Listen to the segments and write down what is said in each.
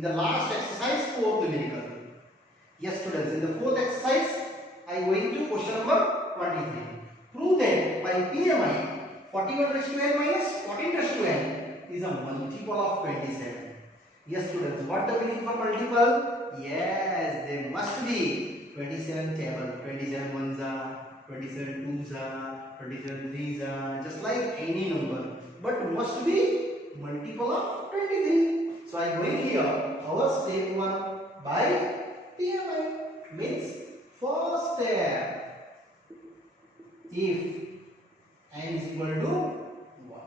in the last exercise, fourth numerical. Yes students, in the fourth exercise, I am going to question number 23. Prove that by PMI, 41 raised to n minus 14 raised to n is a multiple of 27. Yes students, what the meaning for multiple? Yes, they must be 27 table, 27 ones are, 27 twos are, 27 threes are, just like any number, but must be multiple of 23. So I am going here, our step 1 by PMI means first step, if n is equal to 1.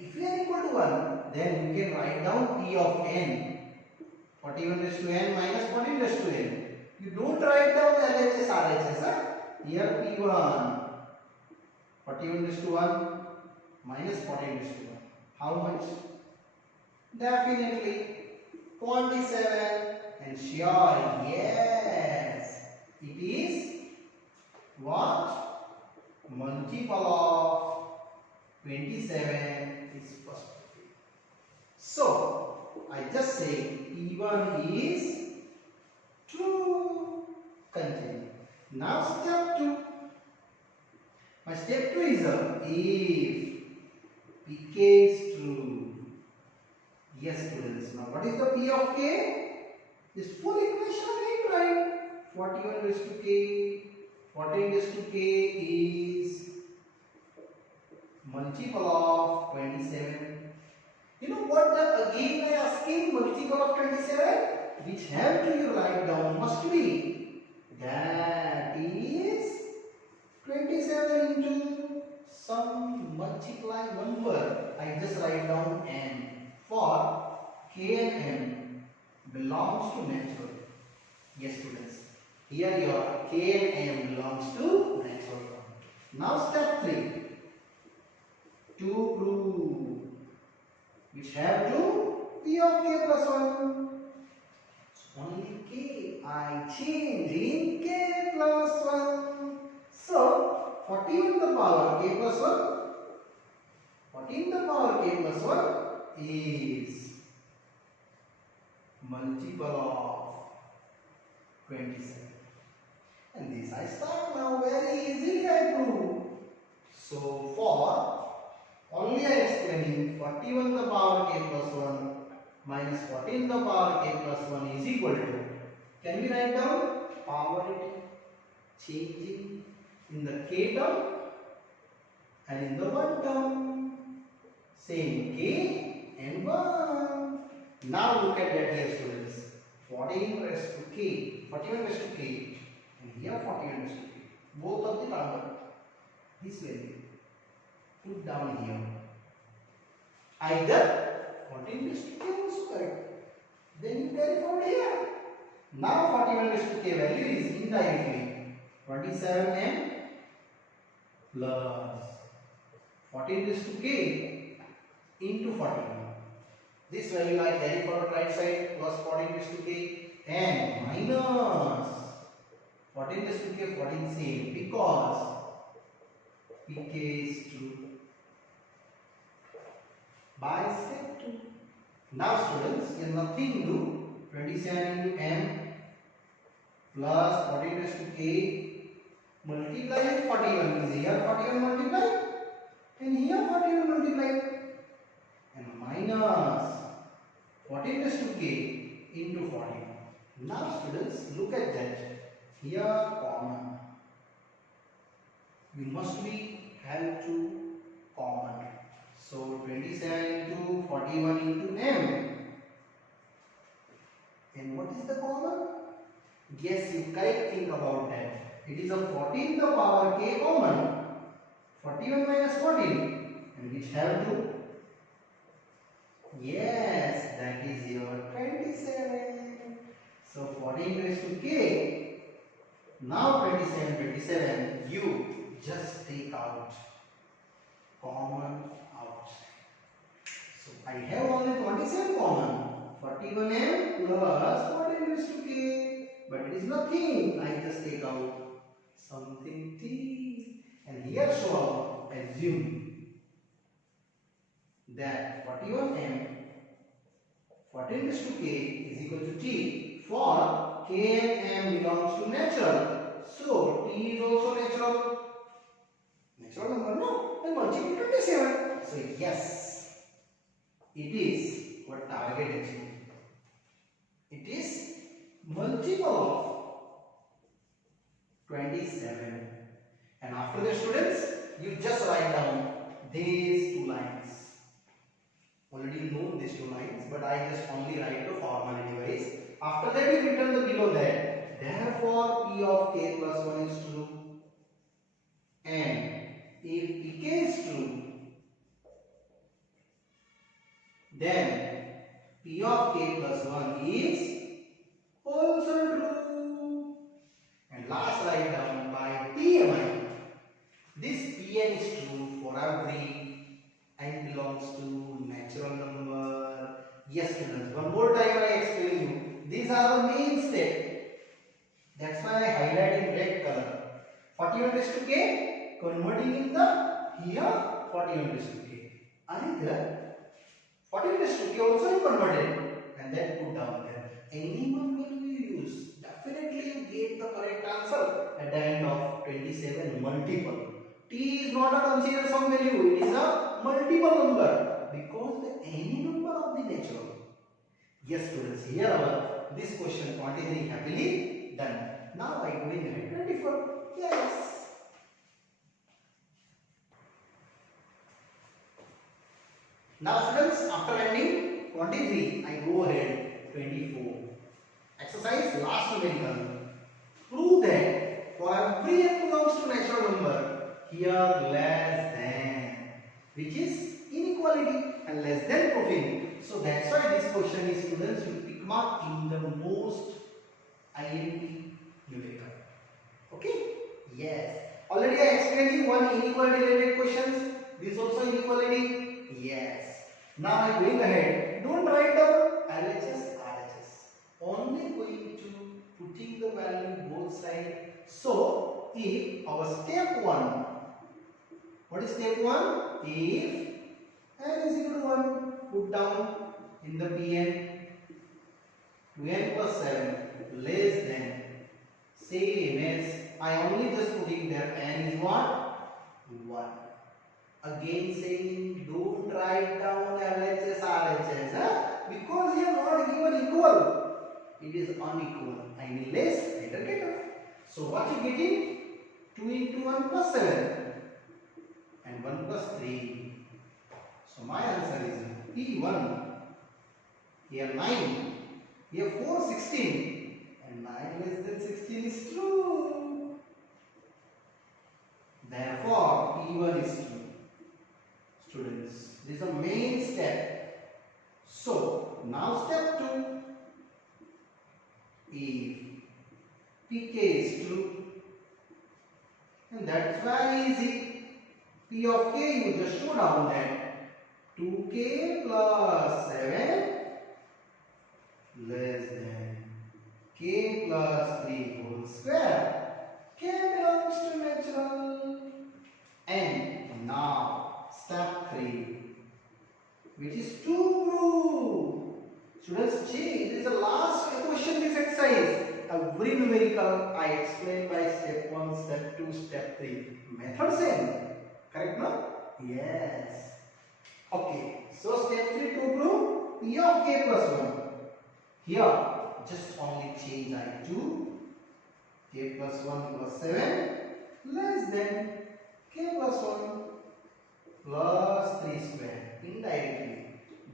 If n equal to 1, then you can write down P of n, 41 raised to n minus 14 raised to n. You don't write down LHS, RHS. Huh? Here P1, 41 raised to 1 minus 14 raised to 1. How much? Definitely 27. And sure, yes, it is what? Multiple of 27 is first. So I just say P1 is 2. Continue. Now step 2. My step 2 is if Pk is true. Yes students. Now what is the P of k? This full equation again, right? 41 raised to k, 14 raised to k is multiple of 27. You know what the again I asking multiple of 27? Which have to you write down must be? That is 27 into some multiply number. I just write down n for k and m belongs to natural. Yes students, here your k and m belongs to natural term. Now step 3, to prove which have to P of k plus 1. Only k I change in k plus 1. So 14 to the power k plus 1, 14 to the power k plus 1 is multiple of 27. And this I start now, very easily I prove. So for only I explaining 41 to the power k plus 1 minus 14 to the power k plus 1 is equal to, can we write down power it changing in the k term and in the 1 term, same k and 1. Now look at that here students, 14 raised to k, 41 raised to k and here 41 raised to k, both of the number, this value put down here, either 14 raised to k also correct, then you carry forward here. Now 41 raised to k value is indirectly 27m plus 14 raised to k into 41. This value I carry forward right side plus 14 raised to k and minus 14 raised to k, 14 same because Pk is true. By step 2. Now students, you nothing do, 27 into m plus 14 raised to k multiply with 41 is here 41 multiply and here 41 multiply and minus 14 raised to k into 41. Now students, look at that. Here common. You must be have to common. So 27 into 41 into m. And what is the common? Yes, you correct think about that. It is a 14 to the power k common. 41 minus 14. And which have to? Yes, that is your 27. So 14 raised to k. Now 27, you just take out common outside. So I have only 27 common. 41m plus 14 raised to k. But it is nothing. I just take out something t. And here so assume that 41m 14 raised to k is equal to t for k and m belongs to natural. So t is also natural. Natural number, no? Then multiply 27. So yes, it is what target achieved. It is multiple of 27. And after that, students, you just write down these two lines. Already know these two lines, but I just only write the formality wise. After that, you return the below that. Therefore, p of k plus 1 is true. And if pk is true, then p of k plus 1 is also true. And last, write down by PMI. This Pn is true for every n belongs to natural number. Yes, students. One more time I explain you. These are the main steps. That's why I highlight in red color. 41 raised to k, converting in the here 41 raised to k. And here 41 raised to k also you converted and then put down there. Anyone will you use. Definitely you get the correct answer at the end of 27 multiple. T is not a considered some value, it is a multiple number because the any number of the natural. Yes, students, here our this question 23 happily done. Now I going ahead 24. Yes. Now students, after ending 23, I go ahead 24. Exercise last numerical. Prove that for every n belongs to natural number, here less than, which is inequality, and less than proving. So that's why this question is, students, you pick mark in the most INT numerical. Okay? Yes. Already I explained you one inequality related questions. This also inequality. Yes. Now I am going ahead. Don't write down LHS, RHS. Only going to putting the value both sides. So if our step 1, what is step 1? If n is equal to 1, put down in the Pn 2n plus 7 less than, same as I only just putting there n is what? 1. Again saying don't write down LHS, RHS because you are not given equal. It is unequal. I mean less, either greater. So what you getting? 2 into 1 plus 7 and 1 plus 3. So my answer is P1. Here 9. Here 4, 16. And 9 less than 16 is true. Therefore, P1 is true. Students, this is the main step. So, now step 2. If Pk is true, and that's very easy. P of k, you just show down that 2k plus 7 less than k plus 3 whole square. K belongs to natural. And now step 3, which is to prove. Students, this is the last question this exercise. Every numerical I explain by step 1, step 2, step 3. Method same. Correct now? Yes. Okay. So step 3 to prove P of k plus 1. Here just only change I to k plus 1 plus 7 less than k plus 1 plus 3 square. Indirectly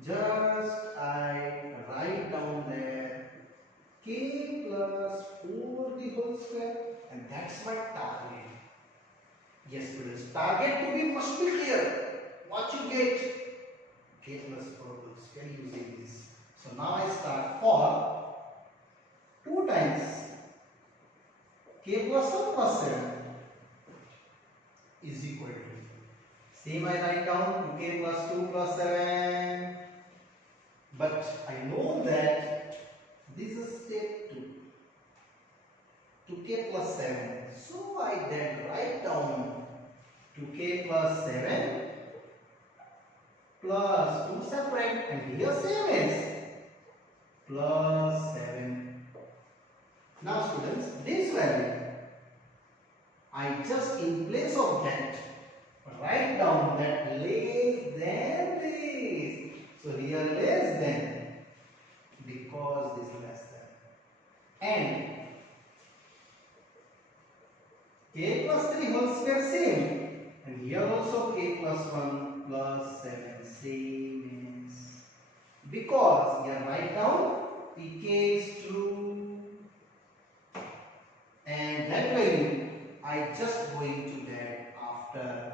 just I write down there k plus 4 the whole square, and that's my target. Yes, students, target to be must be clear. What you get? K plus 4 whole square using this. So now I start for 2 times k plus 1 plus 7 is equal to, same I write down 2k plus 2 plus 7, but I know that this is step 2, 2k plus 7, so I then write down 2k plus 7 plus 2 separate, and here same as plus 7. Now students, this value, I just in place of that write down that less than this. So here less than, because this less than. And k plus 3 whole square same. And here also k plus 1 plus 7 same is. Because here write down pk is true. And that value I just going to get after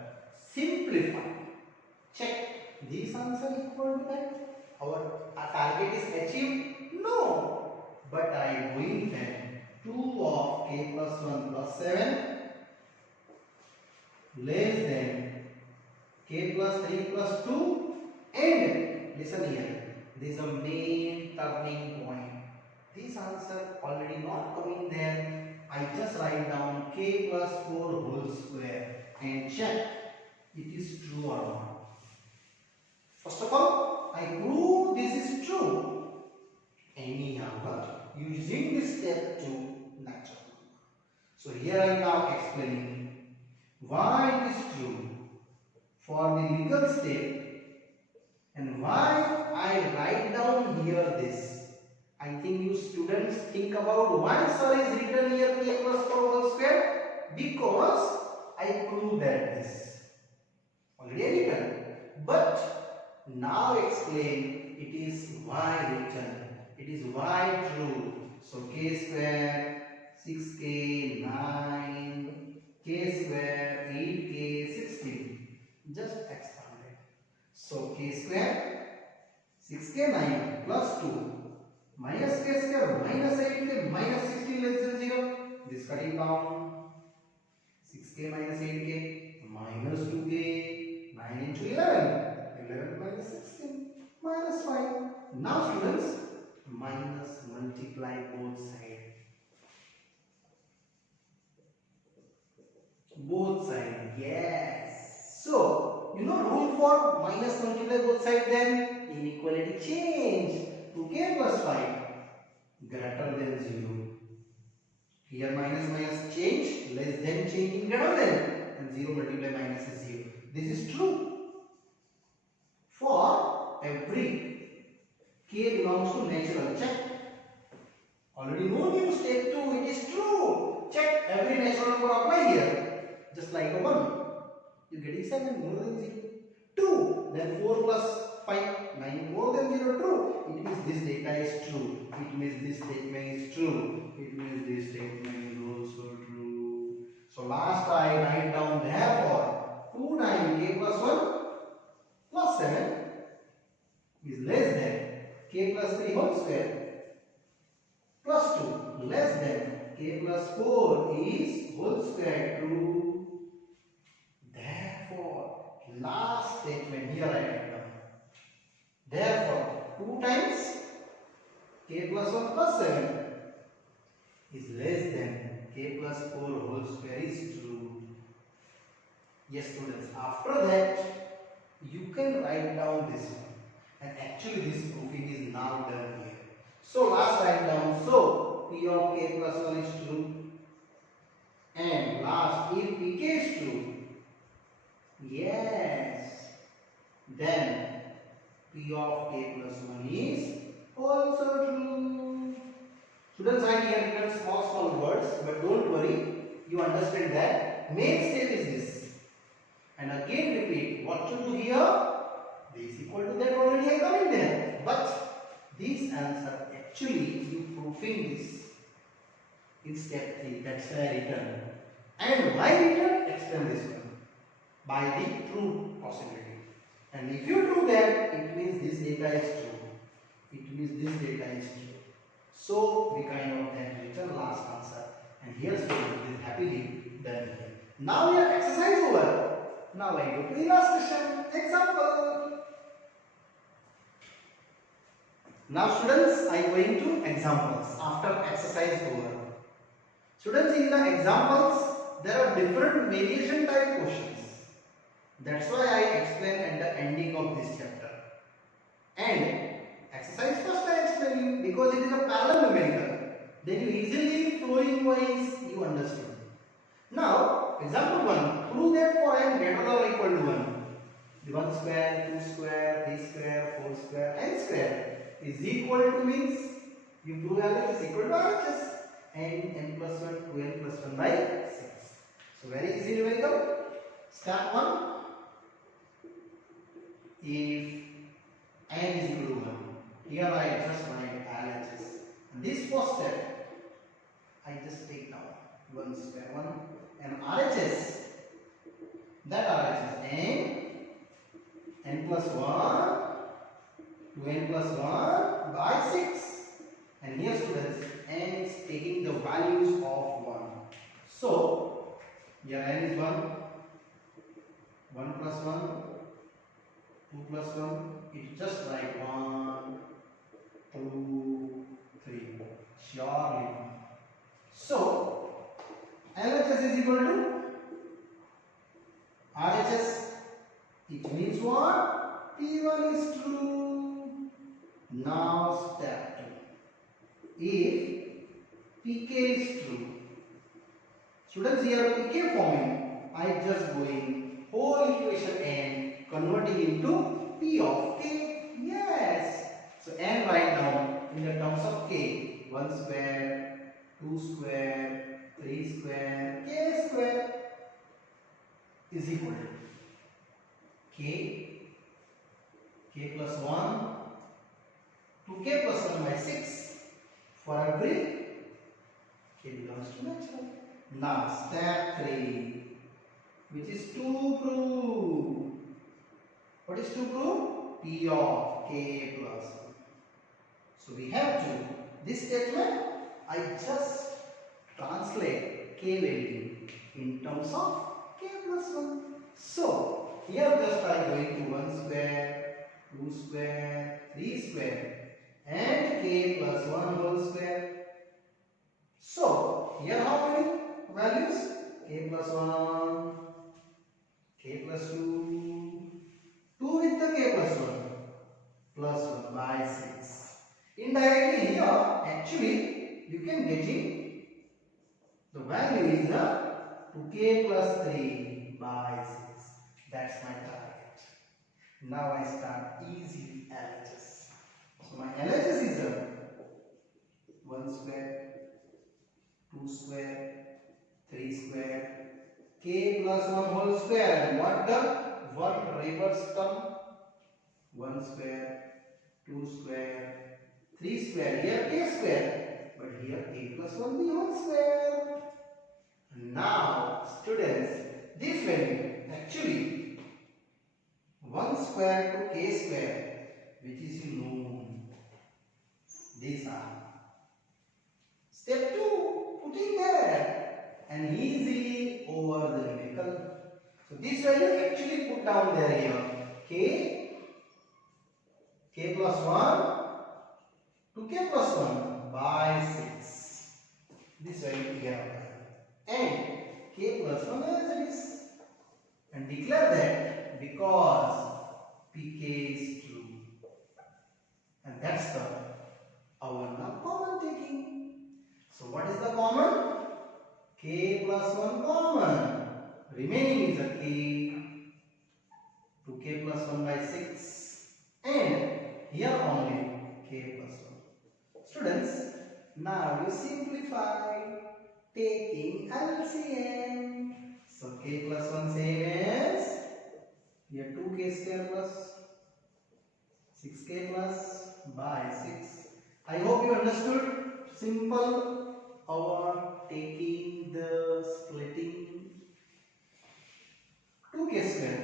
simplifying. Check, this answer equal to that. Our target is achieved? No. But I am going that 2 of k plus 1 plus 7 less than k plus 3 plus 2, and listen here, this is a main turning point. This answer already not coming there. I just write down k plus 4 whole square and check it is true or not. First of all, I prove this is true. Anyhow, using this step to natural number. So here I am now explaining why it is true for the legal step and why I write down here this. I think you students think about why sir is written here k plus 4 whole square, because I prove that this already written, but now explain it is why written, it is why true. So k square 6k 9, k square 8k 16, just expand it. So k square 6k 9 plus 2 minus k square minus 8k minus 16 less than 0. This cutting down 6k minus 8k minus 2k 9 into 11 minus 16 minus 5. Now students, minus multiply both sides. Both sides, yes. So you know rule for minus multiply both sides, then inequality change. 2k plus 5 greater than 0. Here minus minus change, less than change in greater than, and 0 multiply minus is 0. This is true for every k belongs to natural. Check. Already know new step 2, it is true. Check, every natural number apply here. Just like a 1. You getting 7 more than 0. 2, then 4 plus 5, 9 more than 0, true. It means this data is true. It means this statement is true. It means this statement is also true. So last I write down therefore 2 times k plus 1 plus 7 is less than k plus 3 whole square plus 2 less than k plus 4 is whole square true. Therefore last statement here I write down. Therefore 2 times k plus 1 plus 7 is less than k plus 4 whole square is true. Yes students, after that you can write down this one, and actually this proving is now done here. So last write down, so p of k plus 1 is true, and last if pk is true, yes, then p of k plus 1 is also true. Students, I here written small words, but don't worry, you understand that main step is this. And again repeat, what to do here? This equal to that already I come in there. But this answer actually you proving this in step 3. That's why I written. And why written? Explain this one. By the true possibility. And if you do that, it means this data is true. It means this data is true. So we kind of then written last answer. And here student is happily done here. Now your exercise over. Now I go to illustration. Example. Now students, I go into examples after exercise over. Students, in the examples, there are different variation type questions. That's why I explain at the ending of this chapter. And exercise first I explain you, because it is a parallel numerical. Then you easily flowing wise you understood. Now example 1, prove that for n greater than or equal to 1, the 1 square, 2 square, 3 square, 4 square, n square is equal to means you prove LHS is equal to RHS, n plus 1 2n plus 1 by 6. So very easy numerical. Step 1, if n is equal to 1, here I just write LHS. This first step I just take down 1 square 1 and RHS, that RHS n plus 1 2n plus 1 by 6, and here students n is taking the values of 1. So here n is 1, 1 plus 1, 2 plus 1, it just like 1, 2, 3, surely. So LHS is equal to RHS, it means what? P1 is true. Now step 2, if PK is true, students here PK forming, I just going whole equation n converting into P of k. Yes. So n write down in the terms of k, 1 square, 2 square, 3 square, k square is equal to k plus 1, 2k plus 1 by 6. For every k belongs to natural. Now step 3, which is to prove. What is to prove? P of k plus 1. So we have to, this statement I just translate k value in terms of k plus 1. So here just I going to 1 square, 2 square, 3 square and k plus 1 whole square. So here how many values? K plus 1, k plus 2, 2 with the k plus 1, plus 1 by 6. Indirectly here, actually you can get it. The value is 2k plus 3 by 6. That's my target. Now I start easy LHS. So my LHS is 1 square, 2 square, 3 square, k plus 1 whole square. And what the? One reverse term. 1 square, 2 square, 3 square. Here k square, but here k plus 1 the whole square. Now students, this value actually 1 square to k square, which is known. These are. Step 2, putting there and easily over the numerical. So this value actually put down there here. K plus 1 to k plus 1 by 6. This value here. And k plus 1 as it is. And declare that because pk is true. And that's our now common taking. So what is the common? K plus 1 common. Remaining is a k, 2k plus 1 by 6. And here only k plus 1. Students, now you simplify taking LCM. So k plus 1 same as here 2k square plus 6k plus by 6. I hope you understood. Simple our taking the splitting. 2k square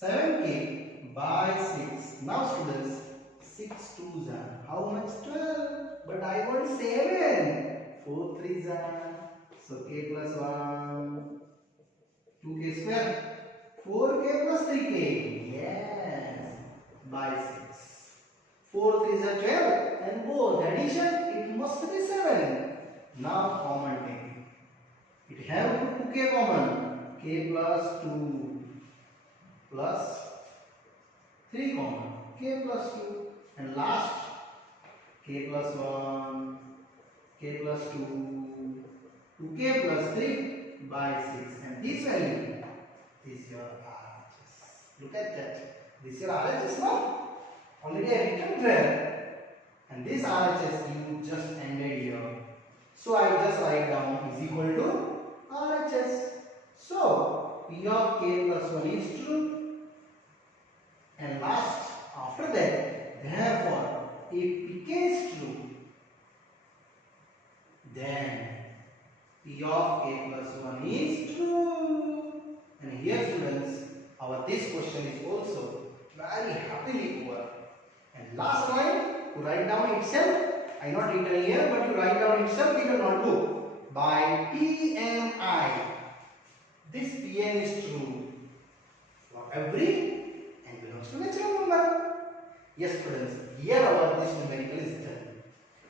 7k by 6. Now students, 6 2s are how much? 12. But I want 7. 4 3s are. So k plus 1, 2k square, 4k plus 3k. Yes, by 6. 4 3s are 12 and both addition it must be 7. Now common taking. It have 2k common. K plus 2 plus 3 common. K plus 2 and last k plus 1, k plus 2, 2k plus 3 by 6, and this value is your RHS. Look at that. This is your RHS now. Already I written there, and this RHS you just ended here. So I just write down is equal to RHS. So P of k plus 1 is true. And last, after that, therefore, if Pk is true, then P of k plus 1 is true. And here students, our this question is also very happily over. And last line, to write down itself, I not written here, but you write down itself in your notebook. By PMI, this Pn is true for every n belongs to natural number. Yes students, here our this numerical is done.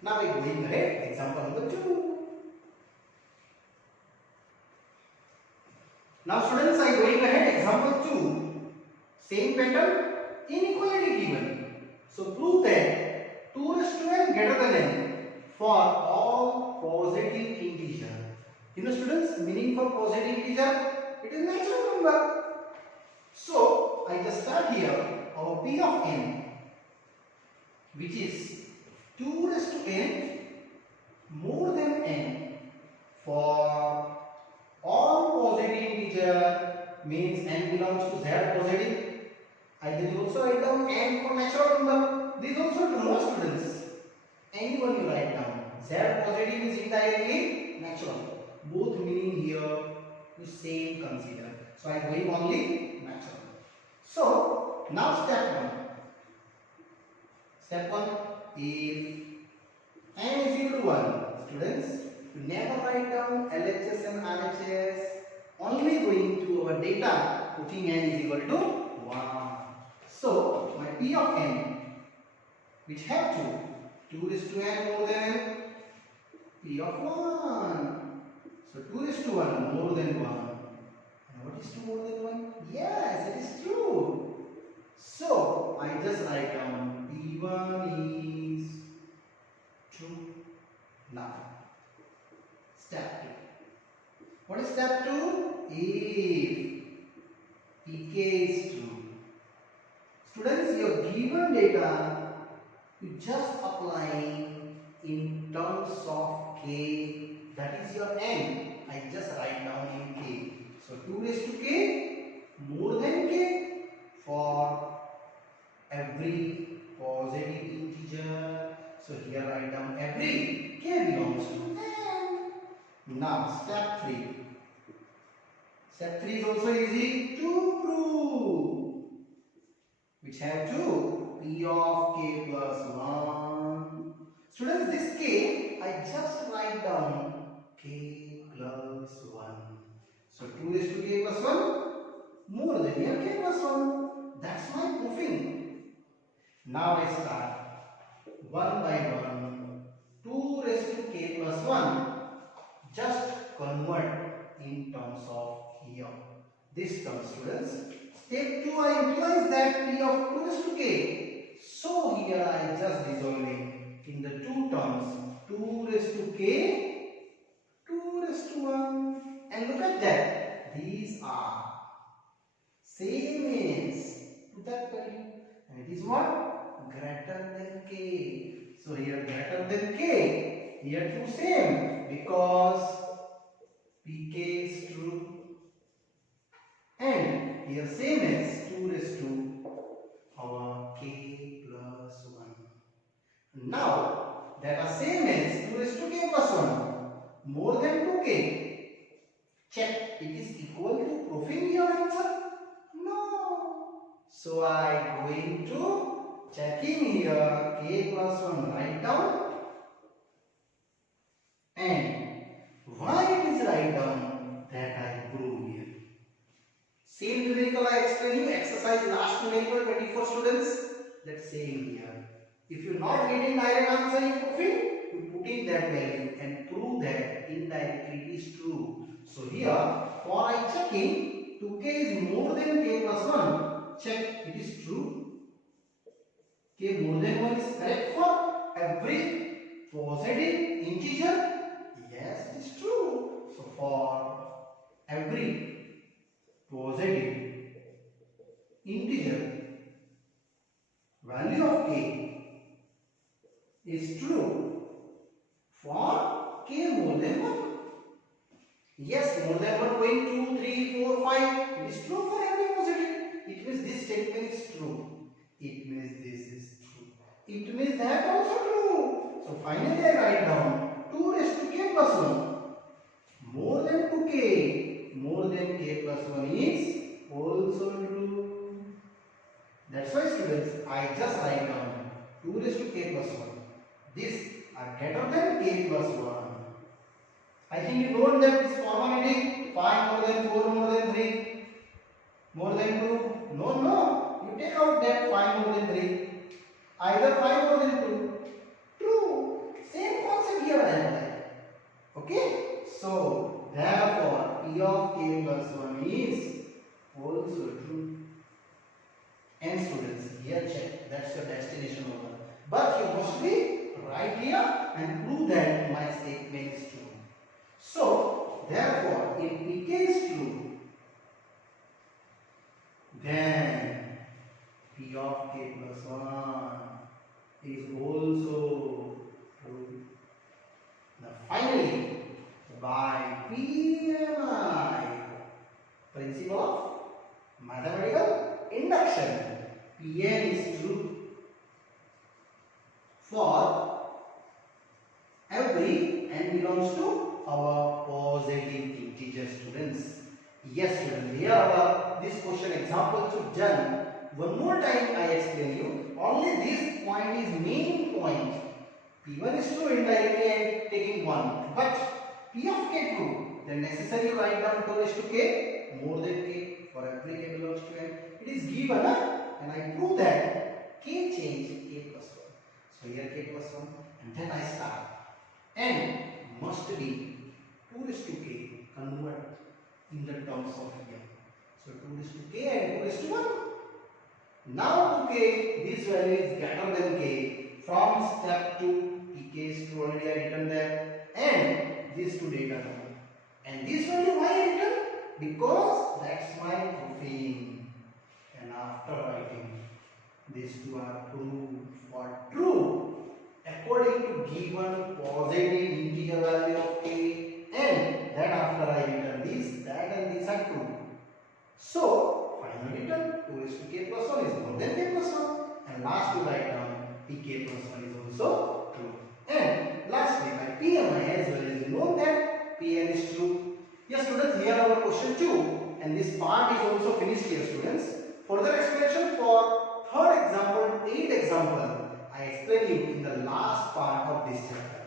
Now we are going ahead, example number 2. Now students, I am going ahead, example 2. Same pattern, inequality given. So prove that 2 raised to n greater than n for all positive integer. You know students, meaning for positive integer, it is natural number. So I just start here our P of n, which is 2 raised to n more than n for all positive integer, means n belongs to z positive. I can also write down n for natural number. This also true, students. Anyone you write down, z positive is indirectly natural. Both meaning here you same consider. So I am going only natural. So now step 1. Step 1, if n is equal to 1, students, you never write down LHS and RHS. Only going to our data, putting n is equal to 1. So my P of n, which have to 2 raised to n more than P of 1. So 2 raised to 1 more than 1. And what is 2 more than 1? Yes, it is true. So I just write down P1 is true. Now step 2. What is step 2? If Pk is true. Students, your given data, you just apply in terms of k, that is your n. I just write down in k. So 2 raised to k more than k for every positive integer. So here write down every k belongs to n. Now step 3. Step 3 is also easy to prove, which have to P of k plus 1. Students, this k I just write down k plus 1. So 2 raised to k plus 1 more than here k plus 1. That's my proofing. Now I start 1 by 1. 2 raised to k plus 1. Just convert in terms of here. This term, students. Step 2, I implies that P of 2 raised to k. So here I just dissolving in the two terms. 2 raised to k, 2 raised to 1. And look at that. These are same as to that value. And it is what? Greater than k. So here greater than k. Here too same, because Pk is true. And here same as 2 raised to our k plus 1. Now that are same as 2 raised to k plus 1 more than 2k. Check, it is equal to proving your answer? No. So I going to checking here k plus 1 write down. And why it is write down, that I prove here. Same numerical I explain you, exercise last numerical 24 students. That same here. If you not getting direct answer in proving, you put in that value and prove that indirectly it is true. So here, for I checking 2k is more than k plus 1. Check, it is true. K more than 1 is correct for every positive integer? Yes, it is true. So for every positive integer, value of k is true for k more than 1. Yes, more than 1 going 2, 3, 4, 5. It is true for every positive. It means this statement is true. It means this is true. It means that also true. So finally I write down 2 raised to k plus 1. More than 2k. More than k plus 1 is also true. That's why students, I just write down 2 raised to k plus 1. These are greater than k plus 1. I think you know that this formality 5 more than 4 more than 3 more than 2. No. You take out that 5 more than 3. Either 5 more than 2. True. Same concept here I am applying. Okay. So therefore P of k plus 1 is also true. And students, here check. That's your destination over. But you must be right here and prove that my statement is true. So, therefore, if Pk is true, then P of k plus 1 is also true. Now, finally, by PMI, principle of mathematical induction, Pn is true for every n belongs to our positive integer, students. Yes, students, here this question example should done. One more time I explain you. Only this point is main point. P1 is true, indirectly I am taking 1. But P of k true, then necessarily write down 2 raised to k more than k for every k belongs to n. It is given and I prove that k change k plus 1. So here k plus 1 and then I start. And must be 2 raised to k convert in the terms of here. So 2 raised to k and 2 raised to 1. Now to k, this value is greater than k. From step 2, pk is true, already I written there. And this to data now. And this value why I written? Because that's my proofing. And after writing, these two are proved for true according to given positive integer value of k, and then after I return this, that and these are true. So final return 2 raised to k plus 1 is more than k plus 1, and last we write down pk plus 1 is also true. And lastly by PMI as well as you know that Pn is true. Yes students, here our question 2, and this part is also finished here students. Further explanation for third example, 8th example I explain you in the last part of this chapter.